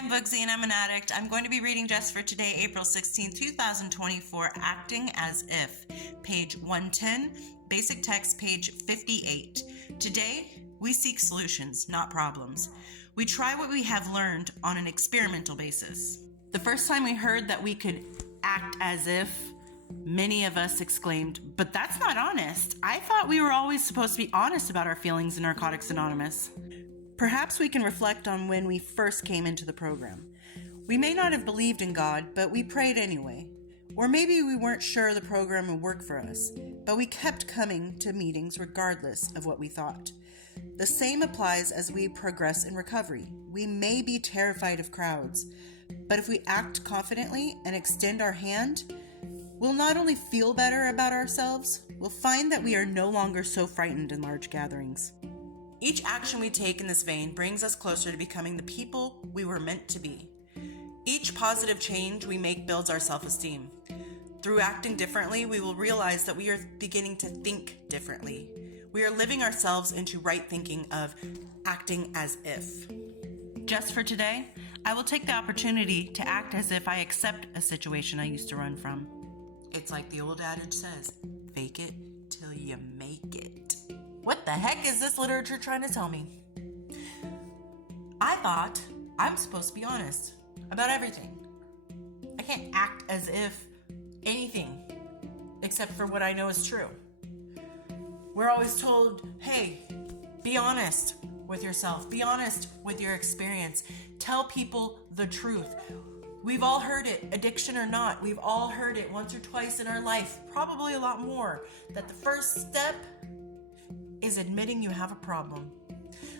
I'm Bugsy and I'm an addict. I'm going to be reading just for today, April 16, 2024, Acting as If, page 110, basic text, page 58. Today, we seek solutions, not problems. We try what we have learned on an experimental basis. The first time we heard that we could act as if, many of us exclaimed, "But that's not honest. I thought we were always supposed to be honest about our feelings in Narcotics Anonymous." Perhaps we can reflect on when we first came into the program. We may not have believed in God, but we prayed anyway. Or maybe we weren't sure the program would work for us, but we kept coming to meetings regardless of what we thought. The same applies as we progress in recovery. We may be terrified of crowds, but if we act confidently and extend our hand, we'll not only feel better about ourselves, we'll find that we are no longer so frightened in large gatherings. Each action we take in this vein brings us closer to becoming the people we were meant to be. Each positive change we make builds our self-esteem. Through acting differently, we will realize that we are beginning to think differently. We are living ourselves into right thinking of acting as if. Just for today, I will take the opportunity to act as if I accept a situation I used to run from. It's like the old adage says, fake it till you make it. What the heck is this literature trying to tell me? I thought I'm supposed to be honest about everything. I can't act as if anything except for what I know is true. We're always told, hey, be honest with yourself. Be honest with your experience. Tell people the truth. We've all heard it, addiction or not. We've all heard it once or twice in our life, probably a lot more, that the first step is admitting you have a problem.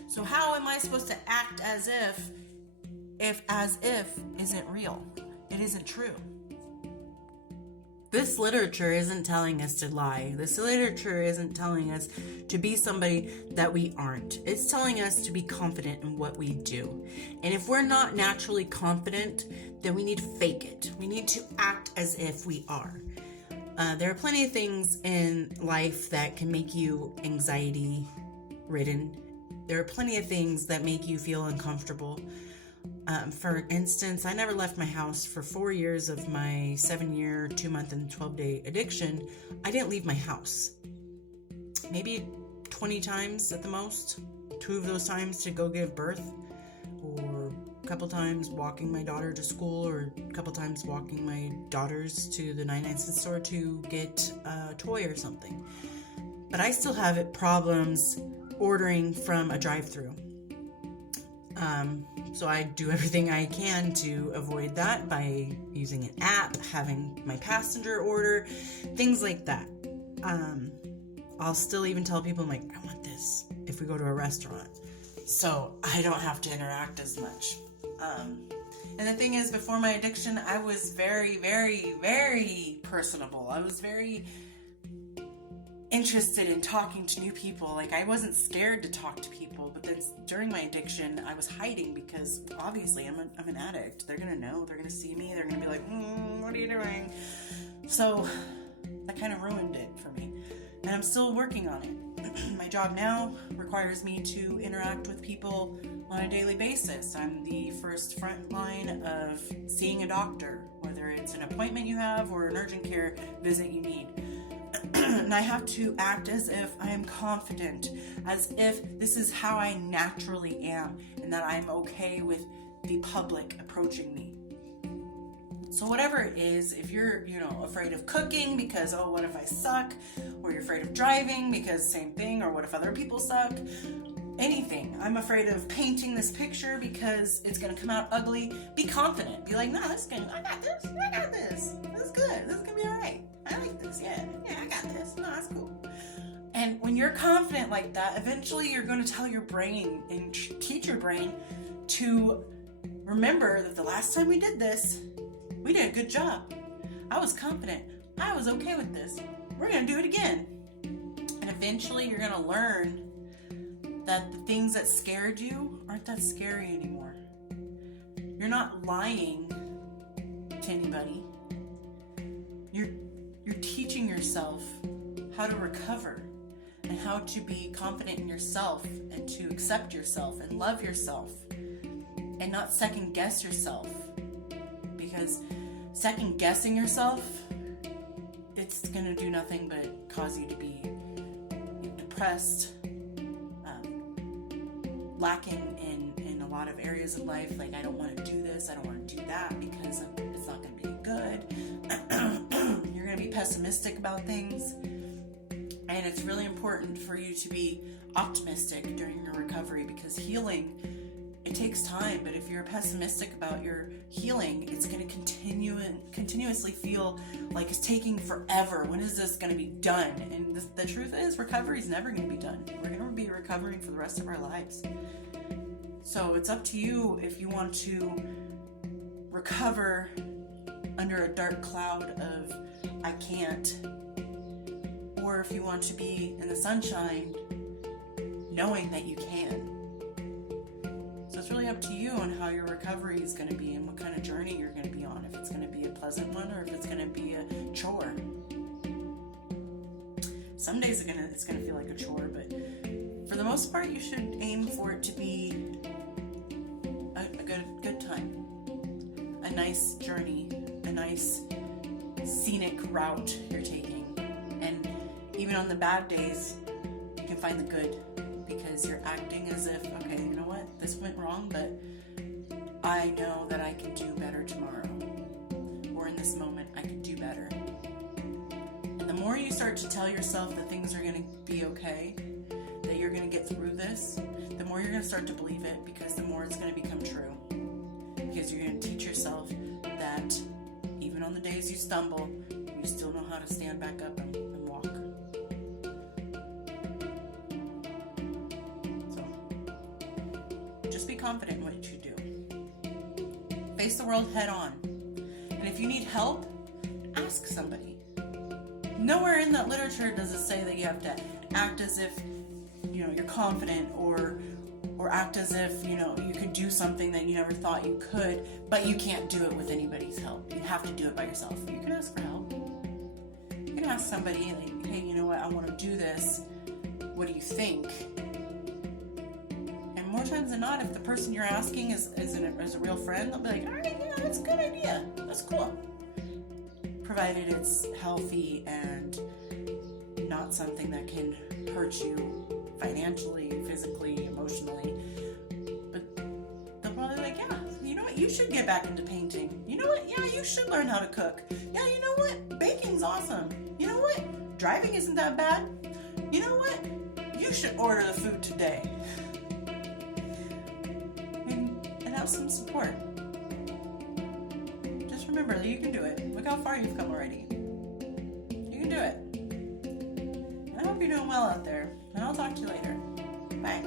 So how am I supposed to act as if as if isn't real? It isn't true. This literature isn't telling us to lie. This literature isn't telling us to be somebody that we aren't. It's telling us to be confident in what we do. And if we're not naturally confident, then we need to fake it. We need to act as if we are. There are plenty of things in life that can make you anxiety ridden. There are plenty of things that make you feel uncomfortable. For instance, I never left my house for 4 years of my 7-year, 2-month, and 12-day addiction. I didn't leave my house. Maybe 20 times at the most. 2 of those times to go give birth, or a couple times walking my daughter to school, or a couple times walking my daughters to the 99-cent store to get a toy or something. But I still have problems ordering from a drive-thru. So I do everything I can to avoid that by using an app, having my passenger order, things like that. I'll still even tell people, I'm like, I want this if we go to a restaurant, so I don't have to interact as much. And the thing is, before my addiction, I was very, very, very personable. I was very interested in talking to new people. Like, I wasn't scared to talk to people, but then during my addiction, I was hiding because obviously I'm an addict. They're gonna know, they're gonna see me, they're gonna be like, what are you doing? So that kind of ruined it for me, and I'm still working on it. My job now requires me to interact with people on a daily basis. I'm the first front line of seeing a doctor, whether it's an appointment you have or an urgent care visit you need. And I have to act as if I am confident, as if this is how I naturally am, and that I'm okay with the public approaching me. So whatever it is, if you're, afraid of cooking because, oh, what if I suck? Or you're afraid of driving because same thing, or what if other people suck? Anything. I'm afraid of painting this picture because it's going to come out ugly. Be confident. Be like, no, I got this. This is good. This is going to be all right. I like this. Yeah, I got this. No, that's cool. And when you're confident like that, eventually you're going to tell your brain and teach your brain to remember that the last time we did this, we did a good job. I was confident. I was okay with this. We're going to do it again. And eventually you're going to learn that the things that scared you aren't that scary anymore. You're not lying to anybody. You're teaching yourself how to recover and how to be confident in yourself and to accept yourself and love yourself. and not second guess yourself, because second guessing yourself, it's going to do nothing but cause you to be depressed, lacking in a lot of areas of life. Like, I don't want to do this, I don't want to do that because it's not going to be good. You're going to be pessimistic about things, and it's really important for you to be optimistic during your recovery, because healing, it takes time. But if you're pessimistic about your healing, it's going to continuously feel like it's taking forever. When is this going to be done? And the truth is, recovery is never going to be done. We're going to be recovering for the rest of our lives. So it's up to you if you want to recover under a dark cloud of I can't, or if you want to be in the sunshine knowing that you can. So it's really up to you on how your recovery is going to be and what kind of journey you're going to be on. If it's going to be a pleasant one or if it's going to be a chore. Some days it's going to feel like a chore, but for the most part, you should aim for it to be a good time, a nice journey, a nice scenic route you're taking. And even on the bad days, you can find the good, because you're acting as if, okay, you know what, this went wrong, but I know that I can do better tomorrow, or in this moment I can do better. And the more you start to tell yourself that things are going to be okay, that you're going to get through this, the more you're going to start to believe it, because the more it's going to become true. Because you're going to teach yourself that even on the days you stumble, you still know how to stand back up and walk. So, just be confident in what you do. Face the world head on. And if you need help, ask somebody. Nowhere in that literature does it say that you have to act as if, you're confident, or act as if, you could do something that you never thought you could, but you can't do it with anybody's help. You have to do it by yourself. You can ask for help. You can ask somebody, like, hey, you know what, I want to do this. What do you think? And more times than not, if the person you're asking is a real friend, they'll be like, all right, yeah, that's a good idea. That's cool. Provided it's healthy and not something that can hurt you financially, physically, emotionally. But they'll probably be like, yeah, you know what, you should get back into painting. You know what, yeah, you should learn how to cook. Yeah, you know what, baking's awesome. You know what, driving isn't that bad. You know what, you should order the food today. And have some support. Just remember that you can do it. Look how far you've come already. You can do it. I hope you're doing well out there, and I'll talk to you later. Bye.